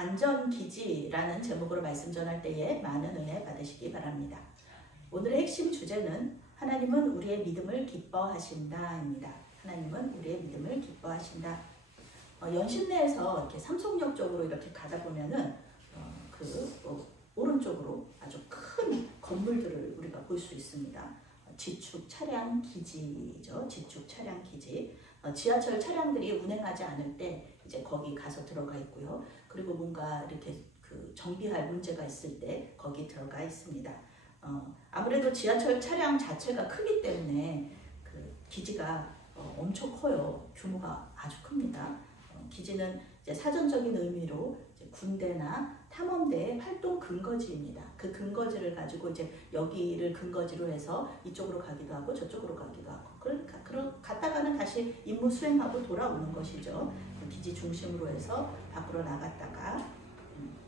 안전기지라는 제목으로 말씀 전할 때에 많은 은혜 받으시기 바랍니다. 오늘의 핵심 주제는 하나님은 우리의 믿음을 기뻐하신다입니다. 하나님은 우리의 믿음을 기뻐하신다. 연신내에서 이렇게 삼성역 쪽으로 이렇게 가다 보면은 오른쪽으로 아주 큰 건물들을 우리가 볼 수 있습니다. 지축 차량 기지죠. 지축 차량 기지. 지하철 차량들이 운행하지 않을 때 이제 거기 가서 들어가 있고요. 그리고 뭔가 이렇게 정비할 문제가 있을 때 거기 들어가 있습니다. 아무래도 지하철 차량 자체가 크기 때문에 그 기지가 엄청 커요. 규모가 아주 큽니다. 기지는 이제 사전적인 의미로 이제 군대나 탐험대의 활동 근거지입니다. 그 근거지를 가지고 이제 여기를 근거지로 해서 이쪽으로 가기도 하고 저쪽으로 가기도 하고 갔다가는 다시 임무 수행하고 돌아오는 것이죠. 기지 중심으로 해서 밖으로 나갔다가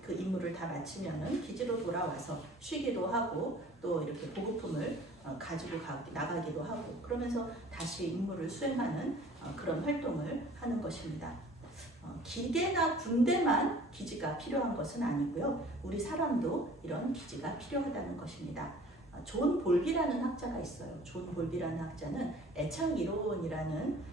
그 임무를 다 마치면은 기지로 돌아와서 쉬기도 하고 또 이렇게 보급품을 가지고 나가기도 하고 그러면서 다시 임무를 수행하는 그런 활동을 하는 것입니다. 기계나 군대만 기지가 필요한 것은 아니고요. 우리 사람도 이런 기지가 필요하다는 것입니다. 존 볼비라는 학자가 있어요. 존 볼비라는 학자는 애착 이론이라는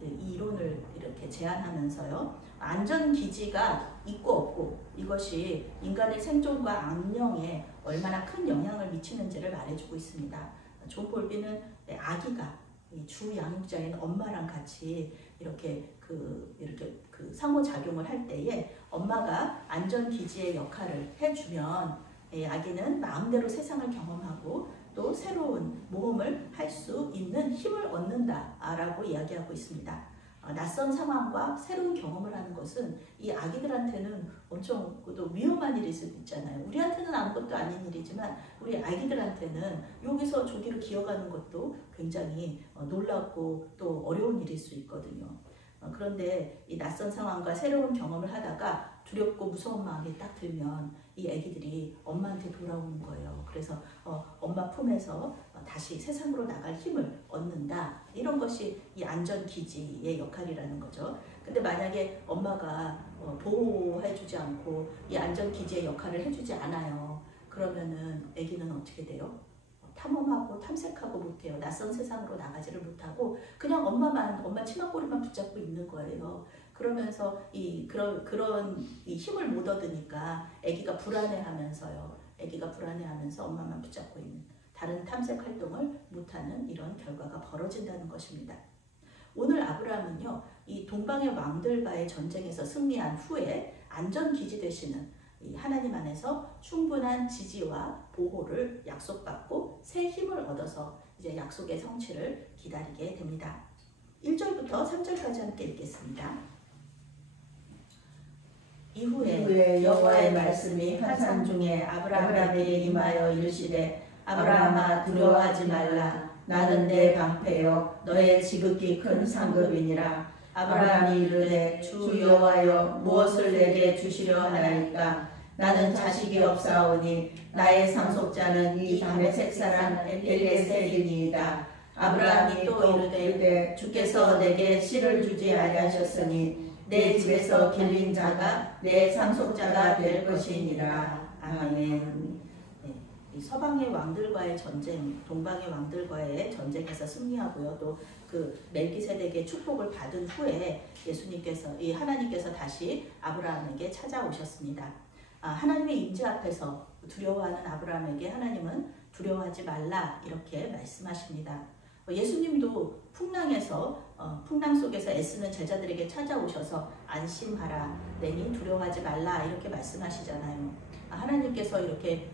이 이론을 이렇게 제안하면서요. 안전기지가 있고 없고 이것이 인간의 생존과 안녕에 얼마나 큰 영향을 미치는지를 말해주고 있습니다. 존 볼비는 아기가 주 양육자인 엄마랑 같이 이렇게 상호작용을 할 때에 엄마가 안전기지의 역할을 해주면 아기는 마음대로 세상을 경험하고 또 새로운 모험을 할 수 있는 힘을 얻는다라고 이야기하고 있습니다. 낯선 상황과 새로운 경험을 하는 것은 이 아기들한테는 엄청 또 위험한 일일 수도 있잖아요. 우리한테는 아무것도 아닌 일이지만 우리 아기들한테는 여기서 저기로 기어가는 것도 굉장히 놀랍고 또 어려운 일일 수 있거든요. 그런데 이 낯선 상황과 새로운 경험을 하다가 두렵고 무서운 마음이 딱 들면 이 아기들이 엄마한테 돌아오는 거예요. 그래서 엄마 품에서 다시 세상으로 나갈 힘을 얻는다. 이런 것이 이 안전기지의 역할이라는 거죠. 근데 만약에 엄마가 보호해주지 않고 이 안전기지의 역할을 해주지 않아요. 그러면은 아기는 어떻게 돼요? 탐험하고 탐색하고 못해요. 낯선 세상으로 나가지를 못하고 그냥 엄마 치마꼬리만 붙잡고 있는 거예요. 그러면서 그런 힘을 못 얻으니까 아기가 불안해하면서요. 아기가 불안해하면서 엄마만 붙잡고 있는 다른 탐색 활동을 못하는 이런 결과가 벌어진다는 것입니다. 오늘 아브라함은요. 이 동방의 왕들과의 전쟁에서 승리한 후에 안전기지 되시는 이 하나님 안에서 충분한 지지와 보호를 약속받고 새 힘을 얻어서 이제 약속의 성취를 기다리게 됩니다. 1절부터 3절까지 함께 읽겠습니다. 이후에 여호와의 말씀이 환상 중에 아브라함에게 임하여 이르시되 아브라함아 두려워하지 말라. 나는 내 방패요 너의 지극히 큰 상급이니라. 아브라함이 이르되 주 여호와여 무엇을 내게 주시려 하나이까. 나는 자식이 없사오니 나의 상속자는 이 다메섹 사람 엘ie셀이니이다. 아브라함이 또 이르되 주께서 내게 씨를 주지 아니하셨으니 내 집에서 길린 자가 내 상속자가 될 것이니라. 아멘. 이 서방의 왕들과의 전쟁, 동방의 왕들과의 전쟁에서 승리하고요. 또 그 멜기세덱의 축복을 받은 후에 하나님께서 다시 아브라함에게 찾아오셨습니다. 하나님의 임재 앞에서 두려워하는 아브라함에게 하나님은 두려워하지 말라 이렇게 말씀하십니다. 예수님도 풍랑 속에서 애쓰는 제자들에게 찾아오셔서 안심하라, 내니 두려워하지 말라 이렇게 말씀하시잖아요. 하나님께서 이렇게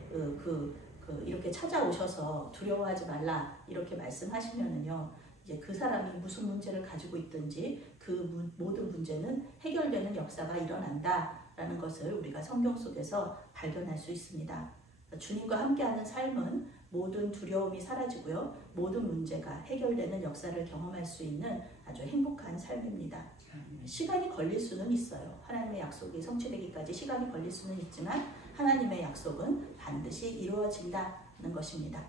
이렇게 찾아오셔서 두려워하지 말라 이렇게 말씀하시면은요. 이제 그 사람이 무슨 문제를 가지고 있든지 그 모든 문제는 해결되는 역사가 일어난다라는 것을 우리가 성경 속에서 발견할 수 있습니다. 주님과 함께하는 삶은 모든 두려움이 사라지고요. 모든 문제가 해결되는 역사를 경험할 수 있는 아주 행복한 삶입니다. 시간이 걸릴 수는 있어요. 하나님의 약속이 성취되기까지 시간이 걸릴 수는 있지만 하나님의 약속은 반드시 이루어진다는 것입니다.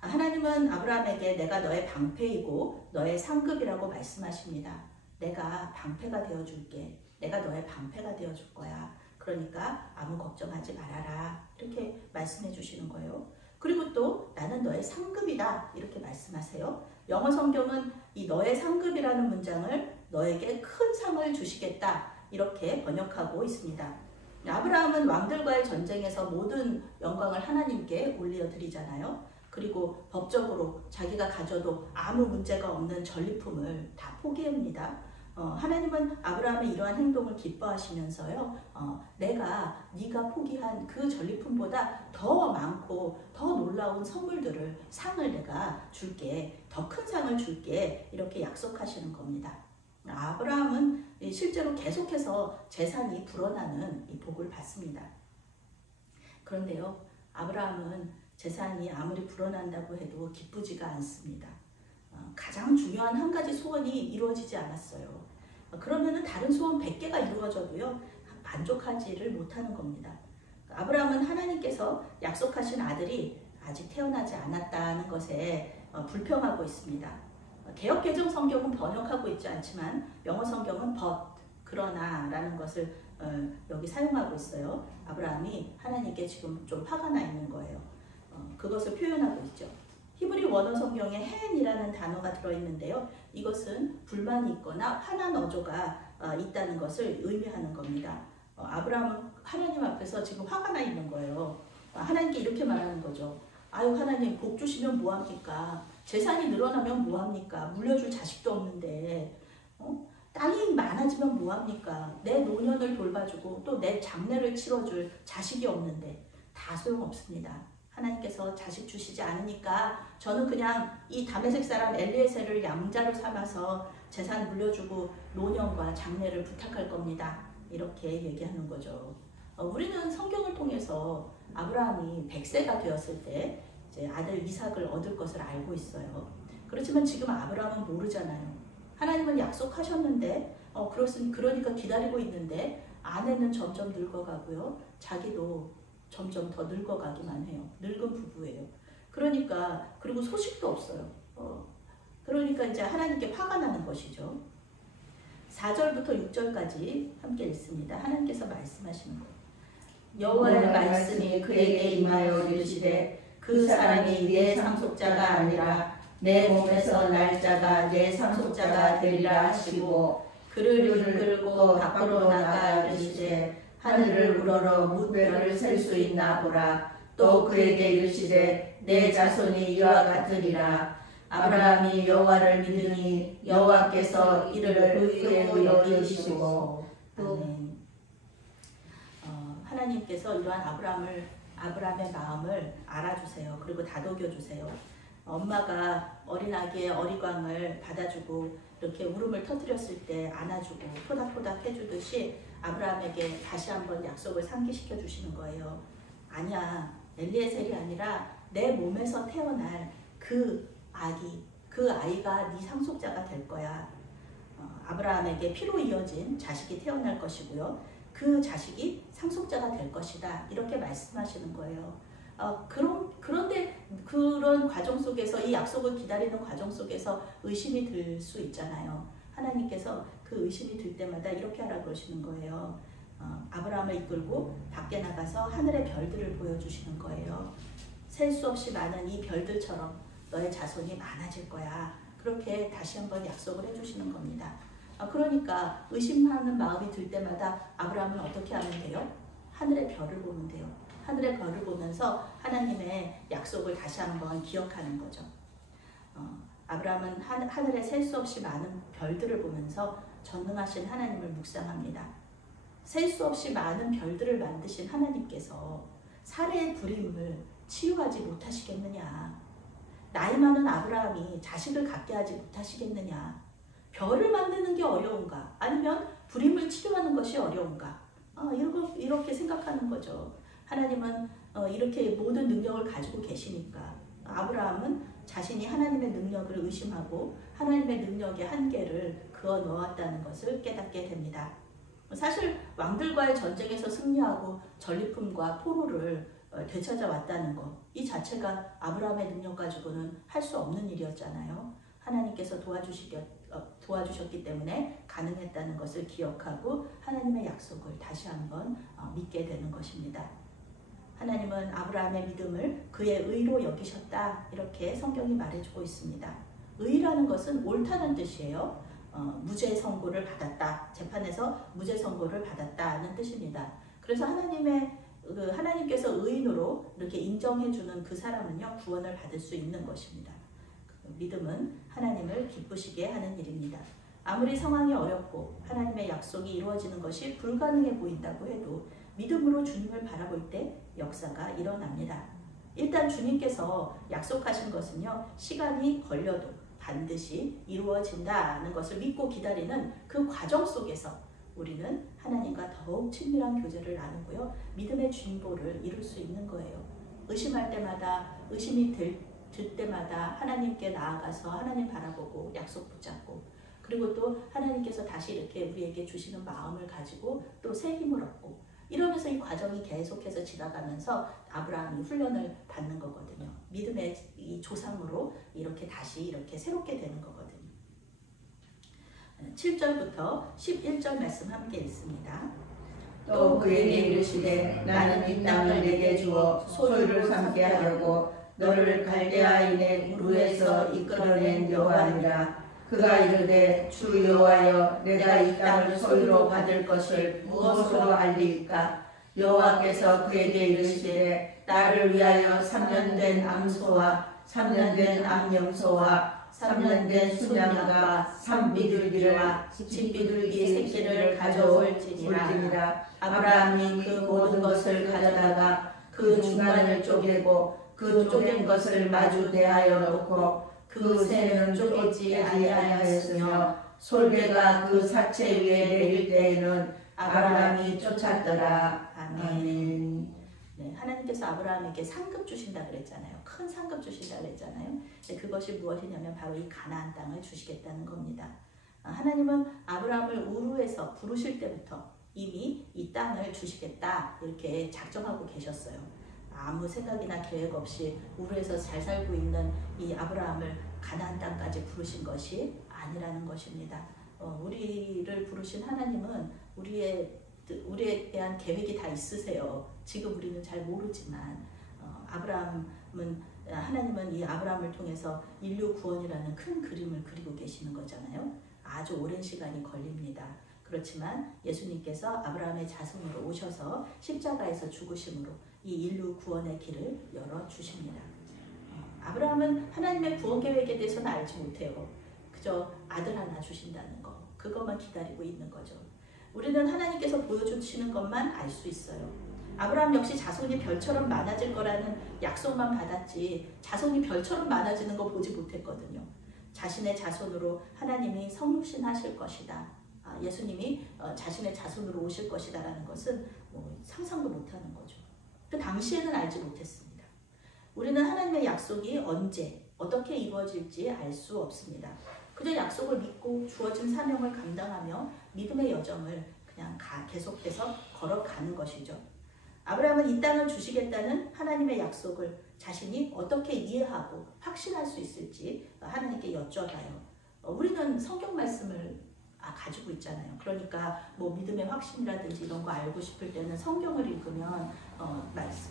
하나님은 아브라함에게 내가 너의 방패이고 너의 상급이라고 말씀하십니다. 내가 방패가 되어줄게. 내가 너의 방패가 되어줄 거야. 그러니까 아무 걱정하지 말아라. 이렇게 말씀해 주시는 거예요. 그리고 또 나는 너의 상급이다. 이렇게 말씀하세요. 영어 성경은 이 너의 상급이라는 문장을 너에게 큰 상을 주시겠다. 이렇게 번역하고 있습니다. 아브라함은 왕들과의 전쟁에서 모든 영광을 하나님께 올려드리잖아요. 그리고 법적으로 자기가 가져도 아무 문제가 없는 전리품을 다 포기합니다. 하나님은 아브라함의 이러한 행동을 기뻐하시면서요. 네가 포기한 그 전리품보다 더 많고 더 놀라운 선물들을, 상을 내가 줄게, 더 큰 상을 줄게, 이렇게 약속하시는 겁니다. 아브라함은 실제로 계속해서 재산이 불어나는 이 복을 받습니다. 그런데요, 아브라함은 재산이 아무리 불어난다고 해도 기쁘지가 않습니다. 가장 중요한 한 가지 소원이 이루어지지 않았어요. 그러면은 다른 소원 100개가 이루어져도요, 만족하지를 못하는 겁니다. 아브라함은 하나님께서 약속하신 아들이 아직 태어나지 않았다는 것에 불평하고 있습니다. 개역개정 성경은 번역하고 있지 않지만 영어 성경은 but, 그러나 라는 것을 여기 사용하고 있어요. 아브라함이 하나님께 지금 좀 화가 나 있는 거예요. 그것을 표현하고 있죠. 히브리 원어 성경에 hen이라는 단어가 들어있는데요. 이것은 불만이 있거나 화난 어조가 있다는 것을 의미하는 겁니다. 아브라함은 하나님 앞에서 지금 화가 나 있는 거예요. 하나님께 이렇게 말하는 거죠. 아유, 하나님 복 주시면 뭐합니까? 재산이 늘어나면 뭐합니까? 물려줄 자식도 없는데 땅이 많아지면 뭐합니까? 내 노년을 돌봐주고 또 내 장례를 치러줄 자식이 없는데 다 소용없습니다. 하나님께서 자식 주시지 않으니까 저는 그냥 이 다메섹 사람 엘리에셀을 양자로 삼아서 재산 물려주고 노년과 장례를 부탁할 겁니다. 이렇게 얘기하는 거죠. 우리는 성경을 통해서 아브라함이 100세가 되었을 때 이제 아들 이삭을 얻을 것을 알고 있어요. 그렇지만 지금 아브라함은 모르잖아요. 하나님은 약속하셨는데 그러니까 기다리고 있는데 아내는 점점 늙어가고요. 자기도 점점 더 늙어가기만 해요. 늙은 부부예요. 그리고 소식도 없어요. 그러니까 이제 하나님께 화가 나는 것이죠. 4절부터 6절까지 함께 읽습니다. 하나님께서 말씀하시는 거예요. 여호와의 말씀이 그에게 임하여 이르시되 그 사람이 내 상속자가 아니라 내 몸에서 날 자가 내 상속자가 되리라 하시고 그를 이끌고 밖으로 나가 이르시되 하늘을 우러러 무별을 셀 수 있나 보라. 또 그에게 이르시되 내 자손이 이와 같으리라. 아브라함이 여호와를 믿으니 여호와께서 이를 의로 여기시고. 아멘. 하나님께서 이러한 아브라함의 마음을 알아주세요. 그리고 다독여 주세요. 엄마가 어린아기의 어리광을 받아주고 이렇게 울음을 터뜨렸을 때 안아주고 토닥토닥 해주듯이 아브라함에게 다시 한번 약속을 상기시켜 주시는 거예요. 아니야, 엘리에셀이 아니라 내 몸에서 태어날 그 아이가 네 상속자가 될 거야. 아브라함에게 피로 이어진 자식이 태어날 것이고요. 그 자식이 상속자가 될 것이다. 이렇게 말씀하시는 거예요. 그런데 그런 과정 속에서, 이 약속을 기다리는 과정 속에서 의심이 들 수 있잖아요. 하나님께서 그 의심이 들 때마다 이렇게 하라고 그러시는 거예요. 아브라함을 이끌고 밖에 나가서 하늘의 별들을 보여주시는 거예요. 셀 수 없이 많은 이 별들처럼 너의 자손이 많아질 거야. 그렇게 다시 한번 약속을 해주시는 겁니다. 그러니까 의심하는 마음이 들 때마다 아브라함은 어떻게 하면 돼요? 하늘의 별을 보면 돼요. 하늘의 별을 보면서 하나님의 약속을 다시 한번 기억하는 거죠. 아브라함은 하늘에 셀 수 없이 많은 별들을 보면서 전능하신 하나님을 묵상합니다. 셀 수 없이 많은 별들을 만드신 하나님께서 사례의 불임을 치유하지 못하시겠느냐? 나이 많은 아브라함이 자식을 갖게 하지 못하시겠느냐? 별을 만드는 게 어려운가? 아니면 불임을 치료하는 것이 어려운가? 이렇게 생각하는 거죠. 하나님은 이렇게 모든 능력을 가지고 계시니까 아브라함은 자신이 하나님의 능력을 의심하고 하나님의 능력의 한계를 그어 넣었다는 것을 깨닫게 됩니다. 사실 왕들과의 전쟁에서 승리하고 전리품과 포로를 되찾아왔다는 것, 이 자체가 아브라함의 능력 가지고는 할 수 없는 일이었잖아요. 하나님께서 도와주셨기 때문에 가능했다는 것을 기억하고 하나님의 약속을 다시 한번 믿게 되는 것입니다. 하나님은 아브라함의 믿음을 그의 의로 여기셨다, 이렇게 성경이 말해주고 있습니다. 의라는 것은 옳다는 뜻이에요. 무죄 선고를 받았다, 재판에서 무죄 선고를 받았다는 뜻입니다. 그래서 하나님께서 의인으로 이렇게 인정해주는 그 사람은요, 구원을 받을 수 있는 것입니다. 믿음은 하나님을 기쁘시게 하는 일입니다. 아무리 상황이 어렵고 하나님의 약속이 이루어지는 것이 불가능해 보인다고 해도 믿음으로 주님을 바라볼 때 역사가 일어납니다. 일단 주님께서 약속하신 것은요, 시간이 걸려도 반드시 이루어진다는 것을 믿고 기다리는 그 과정 속에서 우리는 하나님과 더욱 친밀한 교제를 나누고요, 믿음의 진보를 이룰 수 있는 거예요. 의심할 때마다, 의심이 들 때마다 하나님께 나아가서 하나님 바라보고 약속 붙잡고, 그리고 또 하나님께서 다시 이렇게 우리에게 주시는 마음을 가지고 또 새 힘을 얻고, 이러면서 이 과정이 계속해서 지나가면서 아브라함이 훈련을 받는 거거든요. 믿음의 이 조상으로 다시 이렇게 새롭게 되는 거거든요. 7절부터 11절 말씀 함께 읽습니다. 또 그에게 이르시되 나는 이 땅을 내게 주어 소유를 삼게 하려고 너를 갈대아인의 우르에서 이끌어낸 여호와니라. 그가 이르되 주 여호와여, 내가 이 땅을 소유로 받을 것을 무엇으로 알리이까? 여호와께서 그에게 이르시되 나를 위하여 3년 된 암소와 3년 된 암염소와 3년 된 순양과 3비둘기와 10비둘기 새끼를 가져올지니라. 아브라함이 그 모든 것을 가져다가 그 중간을 쪼개고 그 쪼갠 것을 마주 대하여 놓고 그 새는 쪼개지 아니하였으며 솔개가 그 사체 위에 내릴 때에는 아브라함이 쫓았더라. 아멘. 네, 하나님께서 아브라함에게 상급 주신다 그랬잖아요. 큰 상급 주신다 그랬잖아요. 네, 그것이 무엇이냐면 바로 이 가나안 땅을 주시겠다는 겁니다. 하나님은 아브라함을 우르에서 부르실 때부터 이미 이 땅을 주시겠다, 이렇게 작정하고 계셨어요. 아무 생각이나 계획 없이 우르에서 잘 살고 있는 이 아브라함을 가나안 땅까지 부르신 것이 아니라는 것입니다. 우리를 부르신 하나님은 우리에 대한 계획이 다 있으세요. 지금 우리는 잘 모르지만 하나님은 이 아브라함을 통해서 인류 구원이라는 큰 그림을 그리고 계시는 거잖아요. 아주 오랜 시간이 걸립니다. 그렇지만 예수님께서 아브라함의 자손으로 오셔서 십자가에서 죽으심으로 이 인류 구원의 길을 열어주십니다. 아브라함은 하나님의 구원 계획에 대해서는 알지 못해요. 그저 아들 하나 주신다는 거, 그것만 기다리고 있는 거죠. 우리는 하나님께서 보여주시는 것만 알 수 있어요. 아브라함 역시 자손이 별처럼 많아질 거라는 약속만 받았지 자손이 별처럼 많아지는 거 보지 못했거든요. 자신의 자손으로 하나님이 성육신하실 것이다, 예수님이 자신의 자손으로 오실 것이다 라는 것은 상상도 못하는 거죠. 그 당시에는 알지 못했습니다. 우리는 하나님의 약속이 언제 어떻게 이루어질지 알 수 없습니다. 그저 약속을 믿고 주어진 사명을 감당하며 믿음의 여정을 그냥 계속해서 걸어가는 것이죠. 아브라함은 이 땅을 주시겠다는 하나님의 약속을 자신이 어떻게 이해하고 확신할 수 있을지 하나님께 여쭤봐요. 우리는 성경 말씀을 가지고 있잖아요. 그러니까 믿음의 확신이라든지 이런 거 알고 싶을 때는 성경을 읽으면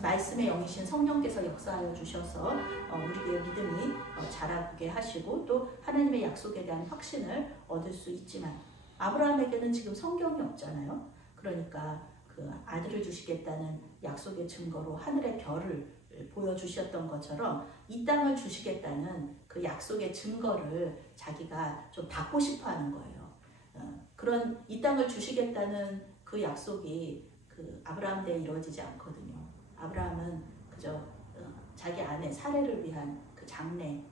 말씀의 영이신 성령께서 역사하여 주셔서 우리의 믿음이 자라게 하시고 또 하나님의 약속에 대한 확신을 얻을 수 있지만 아브라함에게는 지금 성경이 없잖아요. 그러니까 그 아들을 주시겠다는 약속의 증거로 하늘의 별을 보여주셨던 것처럼 이 땅을 주시겠다는 그 약속의 증거를 자기가 좀 받고 싶어 하는 거예요. 그런 이 땅을 주시겠다는 그 약속이 그 아브라함 때에 이루어지지 않거든요. 아브라함은 그저 자기 아내 사레를 위한 그 장래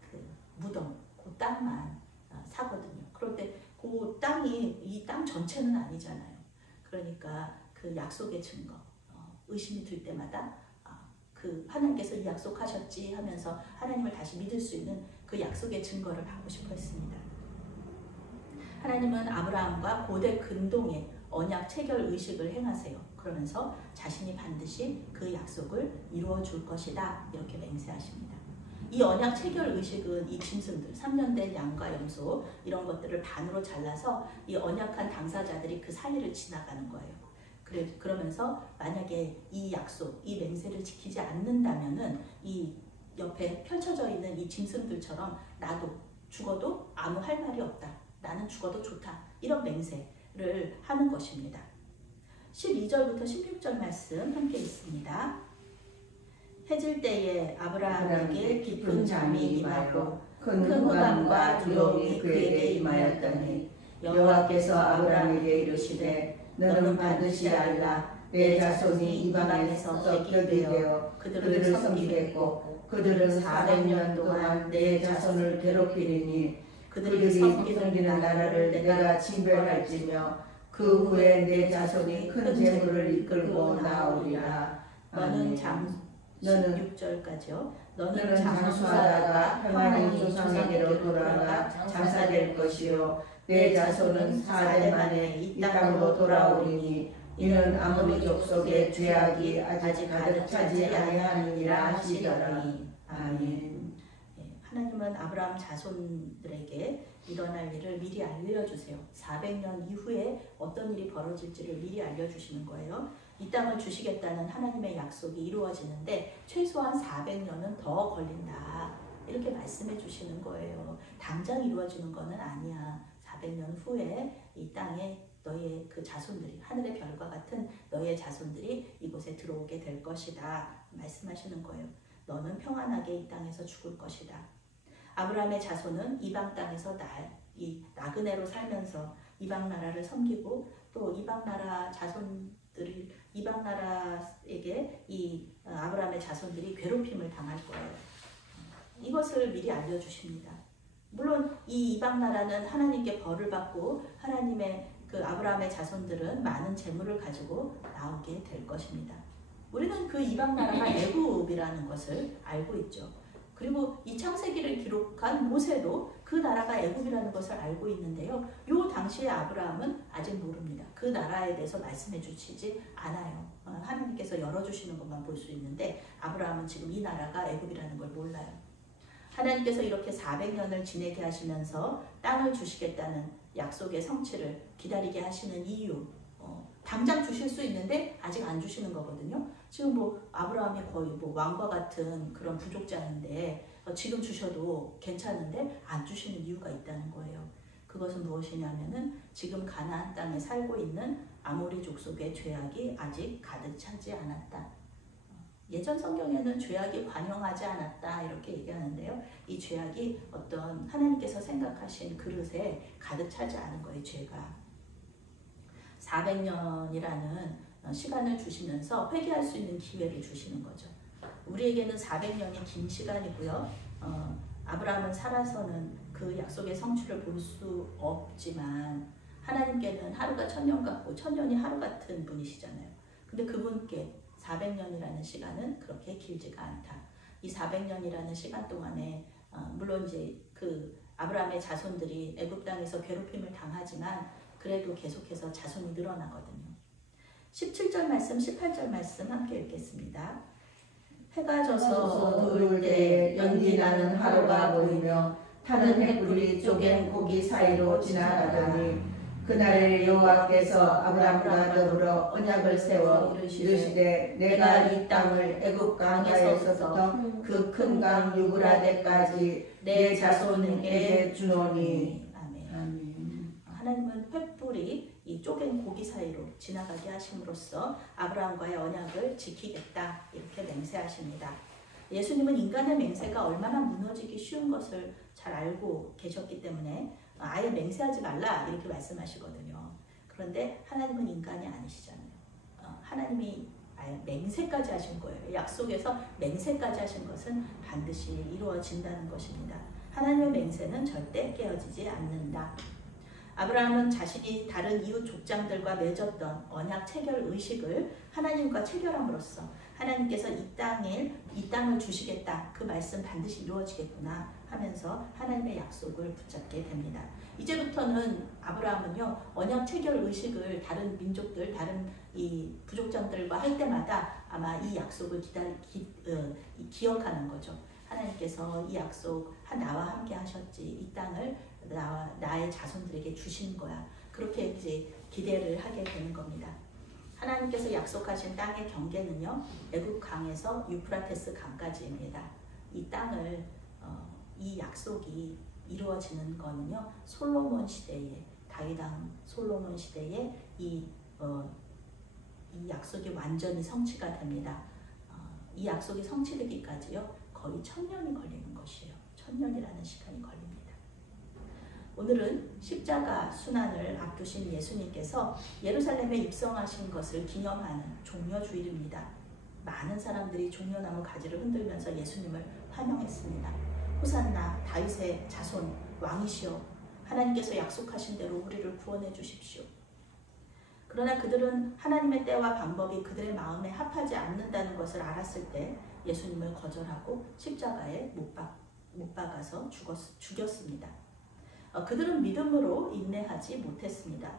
그 무덤, 그 땅만 사거든요. 그런데 그 땅이 이 땅 전체는 아니잖아요. 그러니까 그 약속의 증거, 의심이 들 때마다 그 하나님께서 이 약속하셨지 하면서 하나님을 다시 믿을 수 있는 그 약속의 증거를 받고 싶어 했습니다. 하나님은 아브라함과 고대 근동의 언약 체결 의식을 행하세요. 그러면서 자신이 반드시 그 약속을 이루어 줄 것이다, 이렇게 맹세하십니다. 이 언약 체결 의식은 이 짐승들, 3년 된 양과 염소 이런 것들을 반으로 잘라서 이 언약한 당사자들이 그 사이를 지나가는 거예요. 그러면서 만약에 이 약속, 이 맹세를 지키지 않는다면은 이 옆에 펼쳐져 있는 이 짐승들처럼 나도 죽어도 아무 할 말이 없다. 나는 죽어도 좋다. 이런 맹세를 하는 것입니다. 12절부터 16절 말씀 함께 있습니다. 해질 때에 아브라함에게 깊은 잠이 임하고 큰 흑암과 두려움이 그에게 임하였더니 여호와께서 아브라함에게 이르시되 너는 반드시 알라. 내 자손이 이방에서 섞여 되어 그들을 섬기겠고 그들은 400년 동안 내 자손을 괴롭히리니 그들이 섬기는 나라를 내가 징벌할지며 그 후에 내 자손이 큰 재물을 이끌고 나오리라. 너는 16절까지요. 너는 장수하다가 평안히 조상에게로 돌아가 장사될 것이요 내 자손은 4대 만에 이 땅으로 돌아오리니 이는 아모리 족속의 죄악이 아직 가득 차지 아니하니라 하시더니. 아멘. 하나님은 아브라함 자손들에게 일어날 일을 미리 알려주세요. 400년 이후에 어떤 일이 벌어질지를 미리 알려주시는 거예요. 이 땅을 주시겠다는 하나님의 약속이 이루어지는데 최소한 400년은 더 걸린다. 이렇게 말씀해 주시는 거예요. 당장 이루어지는 것은 아니야. 400년 후에 이 땅에 너의 그 자손들이 하늘의 별과 같은 너의 자손들이 이곳에 들어오게 될 것이다. 말씀하시는 거예요. 너는 평안하게 이 땅에서 죽을 것이다. 아브라함의 자손은 이방 땅에서 이 나그네로 살면서 이방 나라를 섬기고 또 이방 나라 자손들이 이방 나라에게 이 아브라함의 자손들이 괴롭힘을 당할 거예요. 이것을 미리 알려주십니다. 물론 이 이방 나라는 하나님께 벌을 받고 하나님의 그 아브라함의 자손들은 많은 재물을 가지고 나오게 될 것입니다. 우리는 그 이방 나라가 애굽이라는 것을 알고 있죠. 그리고 이 창세기를 기록한 모세도 그 나라가 애굽이라는 것을 알고 있는데요. 요 당시에 아브라함은 아직 모릅니다. 그 나라에 대해서 말씀해 주시지 않아요. 하나님께서 열어주시는 것만 볼 수 있는데 아브라함은 지금 이 나라가 애굽이라는 걸 몰라요. 하나님께서 이렇게 400년을 지내게 하시면서 땅을 주시겠다는 약속의 성취를 기다리게 하시는 이유, 당장 주실 수 있는데 아직 안 주시는 거거든요. 지금 뭐 아브라함이 거의 뭐 왕과 같은 그런 부족자인데 지금 주셔도 괜찮은데 안 주시는 이유가 있다는 거예요. 그것은 무엇이냐면은 지금 가나안 땅에 살고 있는 아모리 족속의 죄악이 아직 가득 차지 않았다. 예전 성경에는 죄악이 관영하지 않았다 이렇게 얘기하는데요. 이 죄악이 어떤 하나님께서 생각하신 그릇에 가득 차지 않은 거예요. 죄가 400년이라는 시간을 주시면서 회개할 수 있는 기회를 주시는 거죠. 우리에게는 400년이 긴 시간이고요. 아브라함은 살아서는 그 약속의 성취를 볼 수 없지만 하나님께는 하루가 1000년 같고 1000년이 하루 같은 분이시잖아요. 근데 그분께 400년이라는 시간은 그렇게 길지가 않다. 이 400년이라는 시간 동안에 물론 이제 그 아브라함의 자손들이 애굽 땅에서 괴롭힘을 당하지만 그래도 계속해서 자손이 늘어나거든요. 17절 말씀, 18절 말씀 함께 읽겠습니다. 해가 져서 도울 때 연기 나는 하루가 보이며 타는 횃불이 쪼갠 고기 사이로 지나가더니 그날에 여호와께서 아브라함과 더불어 언약을 세워 이르시되 내가 이 땅을 애굽 강가에서부터 그 큰 강 유브라데까지 내 자손에게 주노니. 아멘. 하나님은 횃불이 이 쪼갠 고기 사이로 지나가게 하심으로써 아브라함과의 언약을 지키겠다 이렇게 맹세하십니다. 예수님은 인간의 맹세가 얼마나 무너지기 쉬운 것을 잘 알고 계셨기 때문에 아예 맹세하지 말라 이렇게 말씀하시거든요. 그런데 하나님은 인간이 아니시잖아요. 하나님이 아예 맹세까지 하신 거예요. 약속에서 맹세까지 하신 것은 반드시 이루어진다는 것입니다. 하나님의 맹세는 절대 깨어지지 않는다. 아브라함은 자신이 다른 이웃 족장들과 맺었던 언약 체결 의식을 하나님과 체결함으로써 하나님께서 이 땅을 주시겠다. 그 말씀 반드시 이루어지겠구나 하면서 하나님의 약속을 붙잡게 됩니다. 이제부터는 아브라함은요 언약 체결 의식을 다른 민족들, 다른 이 부족장들과 할 때마다 아마 이 약속을 기억하는 거죠. 하나님께서 이 약속 나와 함께 하셨지, 이 땅을 나의 자손들에게 주시는 거야. 그렇게 이제 기대를 하게 되는 겁니다. 하나님께서 약속하신 땅의 경계는요, 애굽 강에서 유프라테스 강까지입니다. 이 땅을 이 약속이 이루어지는 거는요, 솔로몬 시대에, 다윗 왕 솔로몬 시대에 이 약속이 완전히 성취가 됩니다. 이 약속이 성취되기까지요, 거의 1000년이 걸리는 것이에요. 1000년이라는 시간이 걸립니다. 오늘은 십자가 순환을 앞두신 예수님께서 예루살렘에 입성하신 것을 기념하는 종려주일입니다. 많은 사람들이 종려나무 가지를 흔들면서 예수님을 환영했습니다. 호산나, 다윗의 자손, 왕이시여, 하나님께서 약속하신 대로 우리를 구원해 주십시오. 그러나 그들은 하나님의 때와 방법이 그들의 마음에 합하지 않는다는 것을 알았을 때 예수님을 거절하고 십자가에 못 박아서 죽였습니다. 그들은 믿음으로 인내하지 못했습니다.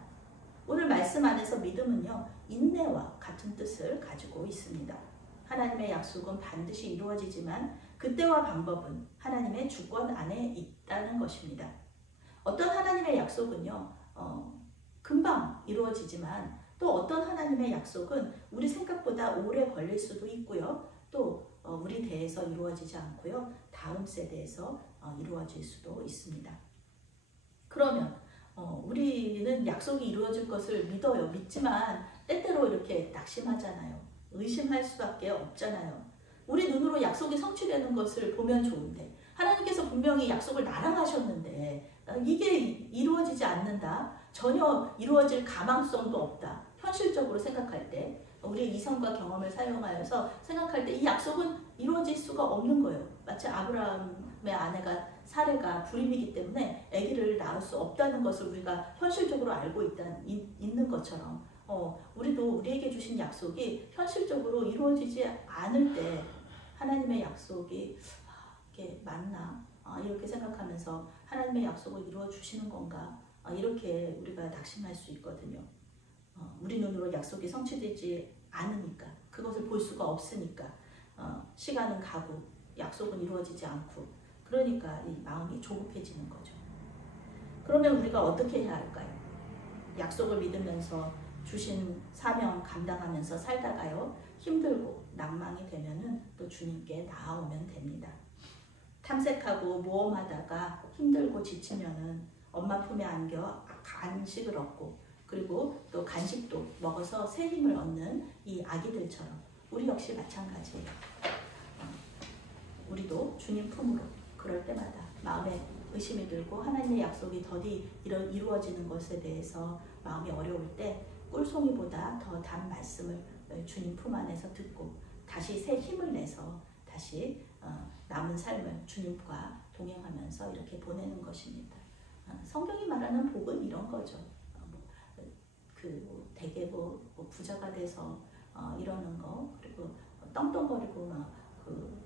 오늘 말씀 안에서 믿음은요, 인내와 같은 뜻을 가지고 있습니다. 하나님의 약속은 반드시 이루어지지만 그때와 방법은 하나님의 주권 안에 있다는 것입니다. 어떤 하나님의 약속은요, 금방 이루어지지만 또 어떤 하나님의 약속은 우리 생각보다 오래 걸릴 수도 있고요. 또 우리 대에서 이루어지지 않고요, 다음 세대에서 이루어질 수도 있습니다. 그러면 우리는 약속이 이루어질 것을 믿어요. 믿지만 때때로 이렇게 낙심하잖아요. 의심할 수밖에 없잖아요. 우리 눈으로 약속이 성취되는 것을 보면 좋은데 하나님께서 분명히 약속을 나랑 하셨는데 이게 이루어지지 않는다. 전혀 이루어질 가망성도 없다. 현실적으로 생각할 때 우리의 이성과 경험을 사용하여서 생각할 때 이 약속은 이루어질 수가 없는 거예요. 마치 아브라함의 아내가 사례가 불임이기 때문에 아기를 낳을 수 없다는 것을 우리가 현실적으로 알고 있는 것처럼 우리도 우리에게 주신 약속이 현실적으로 이루어지지 않을 때 하나님의 약속이 이게 맞나? 이렇게 생각하면서 하나님의 약속을 이루어 주시는 건가? 이렇게 우리가 낙심할 수 있거든요. 우리 눈으로 약속이 성취되지 않으니까, 그것을 볼 수가 없으니까 시간은 가고 약속은 이루어지지 않고, 그러니까 이 마음이 조급해지는 거죠. 그러면 우리가 어떻게 해야 할까요? 약속을 믿으면서 주신 사명 감당하면서 살다가요, 힘들고 낭망이 되면은 또 주님께 나아오면 됩니다. 탐색하고 모험하다가 힘들고 지치면은 엄마 품에 안겨 간식을 얻고, 그리고 또 간식도 먹어서 새 힘을 얻는 이 아기들처럼 우리 역시 마찬가지예요. 우리도 주님 품으로 그럴 때마다 마음에 의심이 들고 하나님의 약속이 더디 이루어지는 것에 대해서 마음이 어려울 때 꿀송이보다 더 단 말씀을 주님 품 안에서 듣고 다시 새 힘을 내서 다시 남은 삶을 주님과 동행하면서 이렇게 보내는 것입니다. 성경이 말하는 복은 이런 거죠. 되게 부자가 돼서 이러는 거, 그리고 떵떵거리고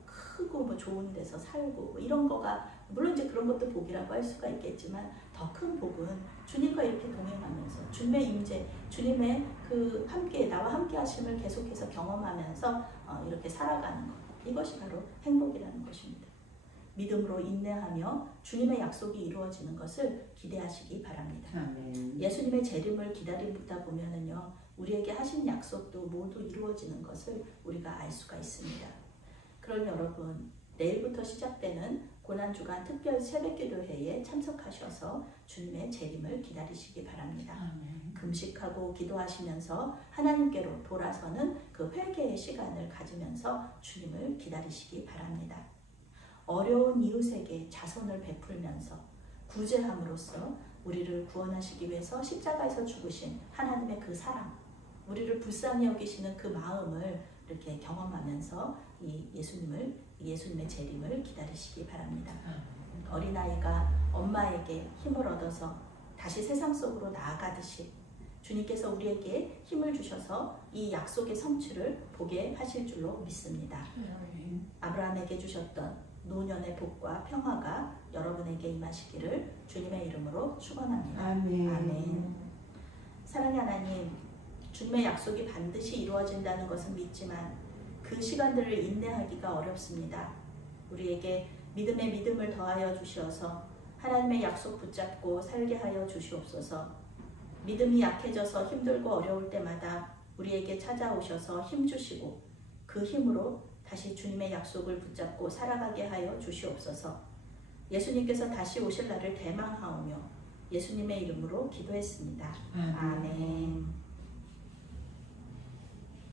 크고 좋은 데서 살고 이런 거가, 물론 이제 그런 것도 복이라고 할 수가 있겠지만 더 큰 복은 주님과 이렇게 동행하면서 주님의 임재, 주님의 함께 나와 함께 하심을 계속해서 경험하면서 이렇게 살아가는 것, 이것이 바로 행복이라는 것입니다. 믿음으로 인내하며 주님의 약속이 이루어지는 것을 기대하시기 바랍니다. 아멘. 예수님의 재림을 기다리다 보면은요, 우리에게 하신 약속도 모두 이루어지는 것을 우리가 알 수가 있습니다. 그럼 여러분, 내일부터 시작되는 고난주간 특별 새벽기도회에 참석하셔서 주님의 재림을 기다리시기 바랍니다. 아멘. 금식하고 기도하시면서 하나님께로 돌아서는 그 회개의 시간을 가지면서 주님을 기다리시기 바랍니다. 어려운 이웃에게 자선을 베풀면서 구제함으로써 우리를 구원하시기 위해서 십자가에서 죽으신 하나님의 그 사랑, 우리를 불쌍히 여기시는 그 마음을 이렇게 경험하면서 이 예수님의 재림을 기다리시기 바랍니다. 어린아이가 엄마에게 힘을 얻어서 다시 세상 속으로 나아가듯이 주님께서 우리에게 힘을 주셔서 이 약속의 성취를 보게 하실 줄로 믿습니다. 아브라함에게 주셨던 노년의 복과 평화가 여러분에게 임하시기를 주님의 이름으로 축원합니다. 아멘. 아멘. 사랑의 하나님, 주님의 약속이 반드시 이루어진다는 것은 믿지만 그 시간들을 인내하기가 어렵습니다. 우리에게 믿음의 믿음을 더하여 주시어서 하나님의 약속 붙잡고 살게 하여 주시옵소서. 믿음이 약해져서 힘들고 어려울 때마다 우리에게 찾아오셔서 힘주시고 그 힘으로 다시 주님의 약속을 붙잡고 살아가게 하여 주시옵소서. 예수님께서 다시 오실 날을 대망하오며 예수님의 이름으로 기도했습니다. 아멘.